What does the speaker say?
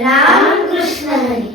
Ram Krishna Hari.